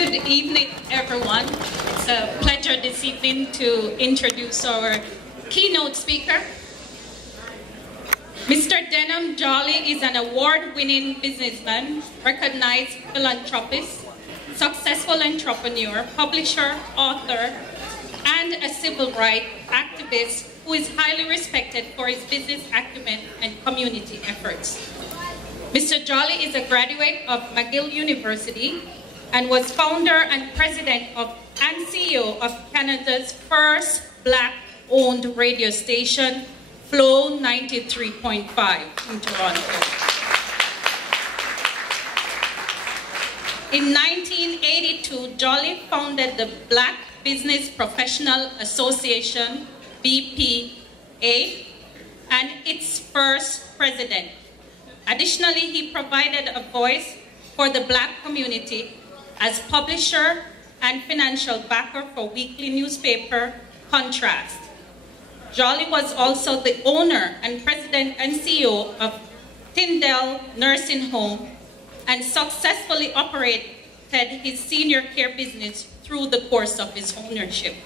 Good evening, everyone. It's a pleasure this evening to introduce our keynote speaker. Mr. Denham Jolly is an award-winning businessman, recognized philanthropist, successful entrepreneur, publisher, author, and a civil rights activist who is highly respected for his business acumen and community efforts. Mr. Jolly is a graduate of McGill University and was founder and president of and CEO of Canada's first Black-owned radio station, Flow 93.5 in Toronto. In 1982, Jolly founded the Black Business Professional Association, BPA, and its first president. Additionally, he provided a voice for the Black community as publisher and financial backer for weekly newspaper Contrast. Jolly was also the owner and president and CEO of Tyndale Nursing Home and successfully operated his senior care business through the course of his ownership.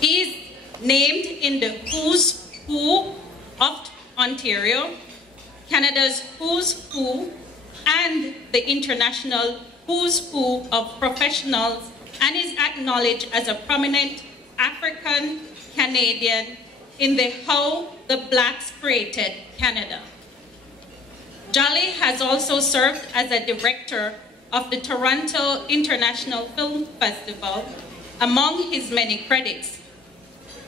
He is named in the Who's Who of Ontario, Canada's Who's Who, and the International Who's Who of Professionals, and is acknowledged as a prominent African Canadian in the How the Blacks Created Canada. Jolly has also served as a director of the Toronto International Film Festival, among his many credits.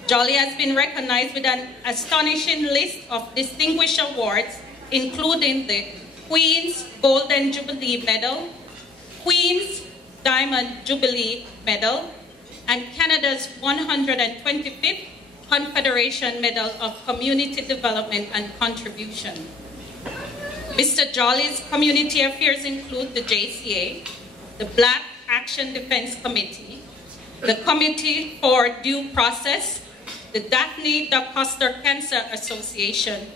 Jolly has been recognized with an astonishing list of distinguished awards, including the Queen's Golden Jubilee Medal, Queen's Diamond Jubilee Medal, and Canada's 125th Confederation Medal of Community Development and Contribution. Mr. Jolly's community affairs include the JCA, the Black Action Defense Committee, the Committee for Due Process, the Daphne da Costa Cancer Association,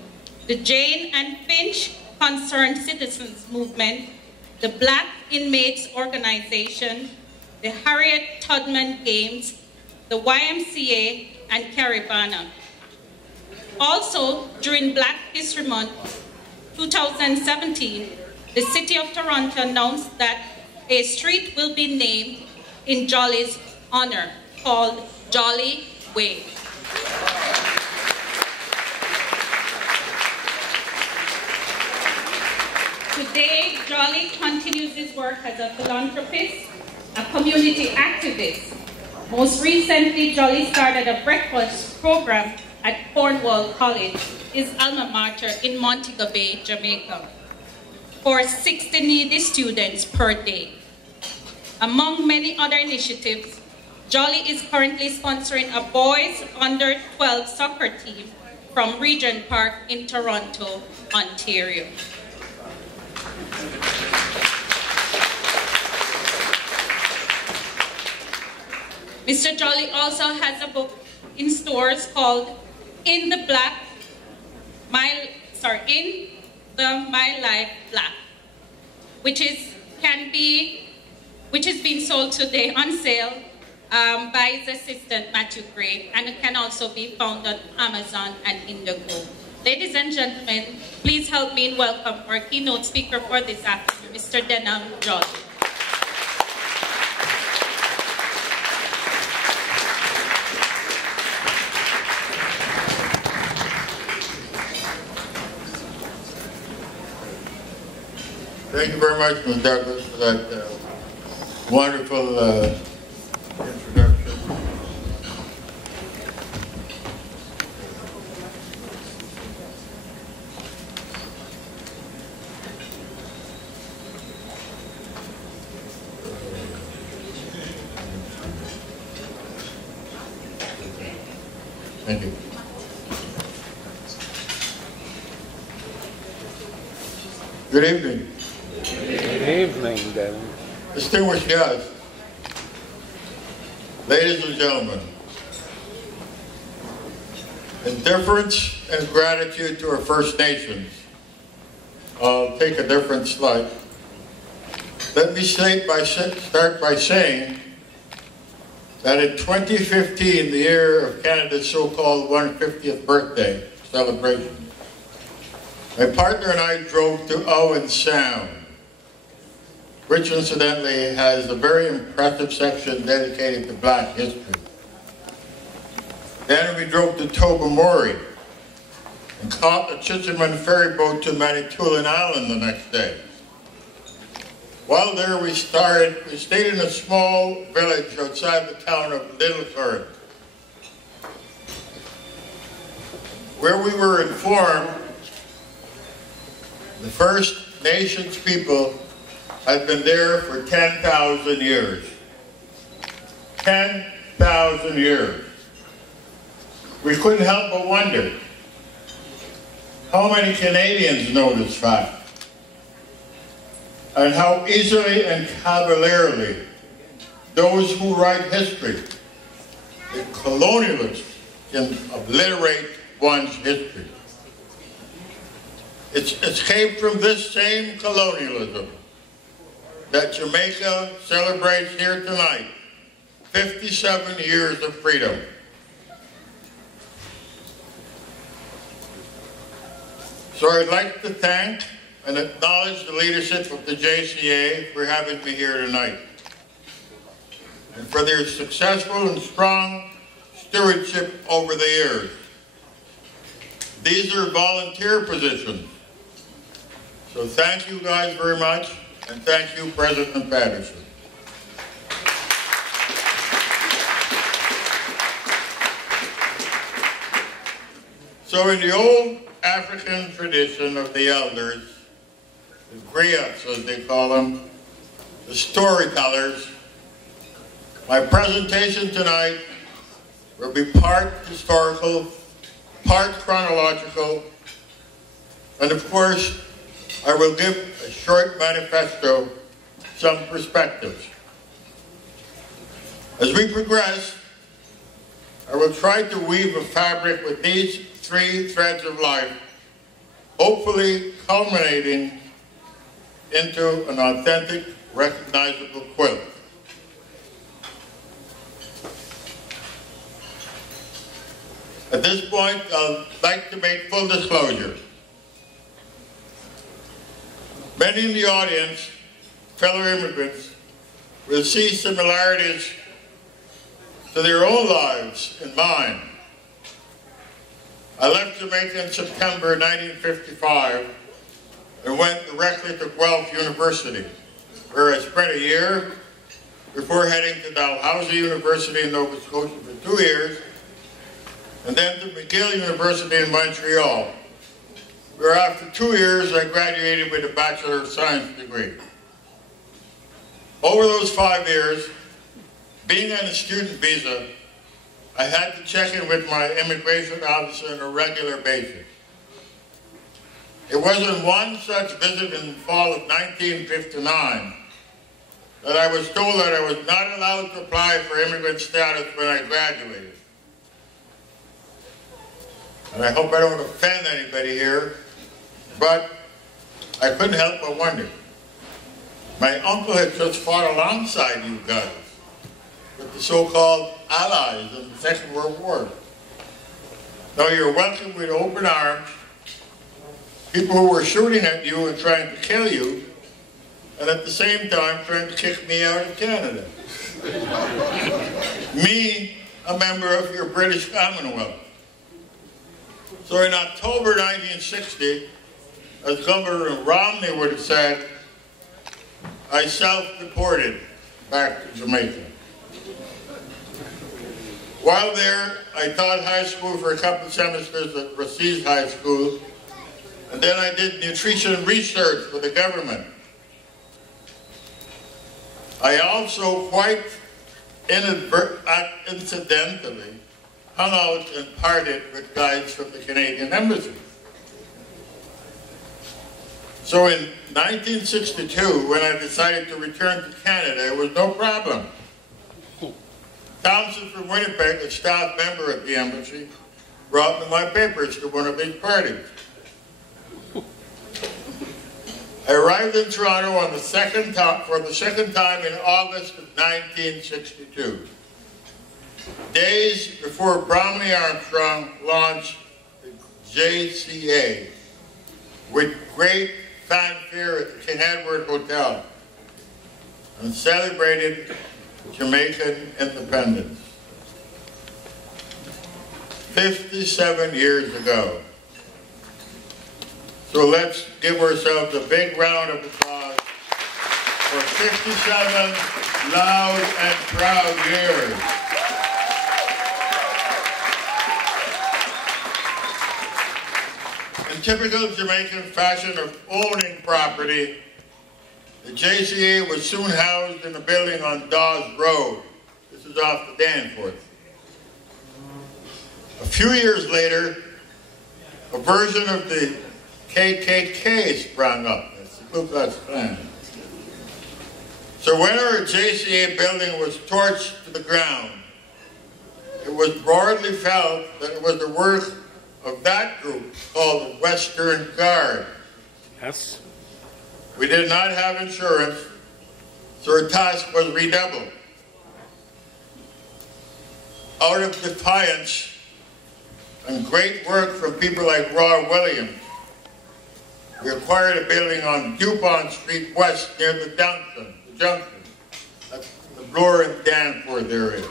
the Jane and Finch Concerned Citizens Movement, the Black Inmates Organization, the Harriet Tubman Games, the YMCA, and Caravana. Also, during Black History Month 2017, the City of Toronto announced that a street will be named in Jolly's honor, called Jolly Way. Today, Jolly continues his work as a philanthropist, a community activist. Most recently, Jolly started a breakfast program at Cornwall College, his alma mater in Montego Bay, Jamaica, for 60 needy students per day. Among many other initiatives, Jolly is currently sponsoring a boys under 12 soccer team from Regent Park in Toronto, Ontario. Mr. Jolly also has a book in stores called In the My Life Black, which is being sold today on sale by his assistant Matthew Gray, and it can also be found on Amazon and Indigo. Ladies and gentlemen, please help me in welcome our keynote speaker for this afternoon, Mr. Denham Jolly. Thank you very much, Ms. Douglas, for that wonderful introduction. Thank you. Good evening. Good evening, Denham. Distinguished guests, ladies and gentlemen, in deference and gratitude to our First Nations, I'll take a different slide. Let me start by saying that in 2015, the year of Canada's so-called 150th birthday celebration, my partner and I drove to Owen Sound, which incidentally has a very impressive section dedicated to Black history. Then we drove to Tobermory and caught the Chicheman ferry boat to Manitoulin Island the next day. While there we stayed in a small village outside the town of Littlethorne, where we were informed the First Nations people had been there for 10,000 years. 10,000 years. We couldn't help but wonder, how many Canadians know this fact? And how easily and cavalierly those who write history, the colonialists, can obliterate one's history. It's escaped from this same colonialism that Jamaica celebrates here tonight, 57 years of freedom. So I'd like to thank and acknowledge the leadership of the JCA for having me here tonight, and for their successful and strong stewardship over the years. These are volunteer positions, so thank you guys very much, and thank you, President Patterson. So in the old African tradition of the elders, the griots, as they call them, the storytellers, my presentation tonight will be part historical, part chronological, and of course, I will give a short manifesto, some perspectives. As we progress, I will try to weave a fabric with these three threads of life, hopefully culminating into an authentic, recognizable quilt. At this point, I'd like to make full disclosure. Many in the audience, fellow immigrants, will see similarities to their own lives and mine. I left Jamaica in September 1955 and went directly to Guelph University, where I spent a year before heading to Dalhousie University in Nova Scotia for 2 years, and then to McGill University in Montreal, where after 2 years I graduated with a Bachelor of Science degree. Over those 5 years, being on a student visa, I had to check in with my immigration officer on a regular basis. It was on one such visit in the fall of 1959 that I was told that I was not allowed to apply for immigrant status when I graduated. And I hope I don't offend anybody here, but I couldn't help but wonder. My uncle had just fought alongside you guys with the so-called Allies in the Second World War. Now you're welcomed with open arms, people who were shooting at you and trying to kill you, and at the same time trying to kick me out of Canada. Me, a member of your British Commonwealth. So in October 1960, as Governor Romney would have said, I self-deported back to Jamaica. While there, I taught high school for a couple of semesters at Racine High School, and then I did nutrition research for the government. I also, quite incidentally, hung out and partied with guys from the Canadian Embassy. So in 1962, when I decided to return to Canada, it was no problem. Thompson from Winnipeg, a staff member at the embassy, brought me my papers to one of these parties. I arrived in Toronto for the second time in August of 1962. Days before Bromley Armstrong launched the JCA with great fanfare at the King Edward Hotel and celebrated Jamaican independence. 57 years ago. So let's give ourselves a big round of applause for 57 loud and proud years. In typical Jamaican fashion of owning property, the JCA was soon housed in a building on Dawes Road. This is off the Danforth. A few years later, a version of the KKK sprang up. That's the Ku Klux Klan. So when our JCA building was torched to the ground, it was broadly felt that it was the work of that group called the Western Guard. Yes. We did not have insurance, so our task was redoubled. Out of defiance and great work from people like Roy Williams, we acquired a building on Dupont Street West near the junction. That's the Bloor and Danforth area.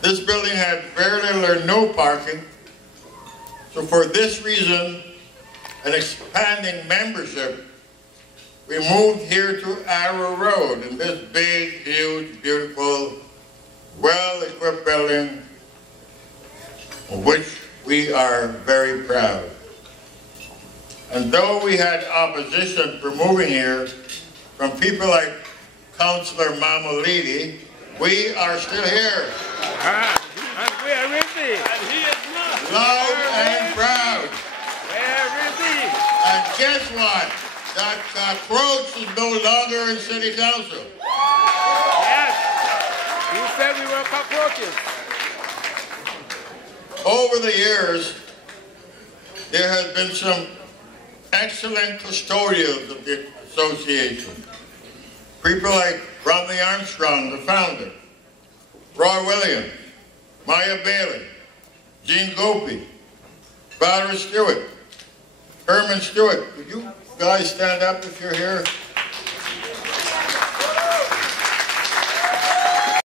This building had very little or no parking, so for this reason, an expanding membership, we moved here to Arrow Road in this big, huge, beautiful, well-equipped building, of which we are very proud. And though we had opposition for moving here from people like Councillor Mamalidi, we are still here. And where is he? And he is not. Loud and proud. Where is he? And guess what? That cockroach is no longer in City Council. Yes. You said we were cockroaches. Over the years, there has been some excellent custodians of the association. People like Bromley Armstrong, the founder, Roy Williams, Maya Bailey, Jean Gopi, Valerie Stewart, Herman Stewart. Would you guys stand up if you're here?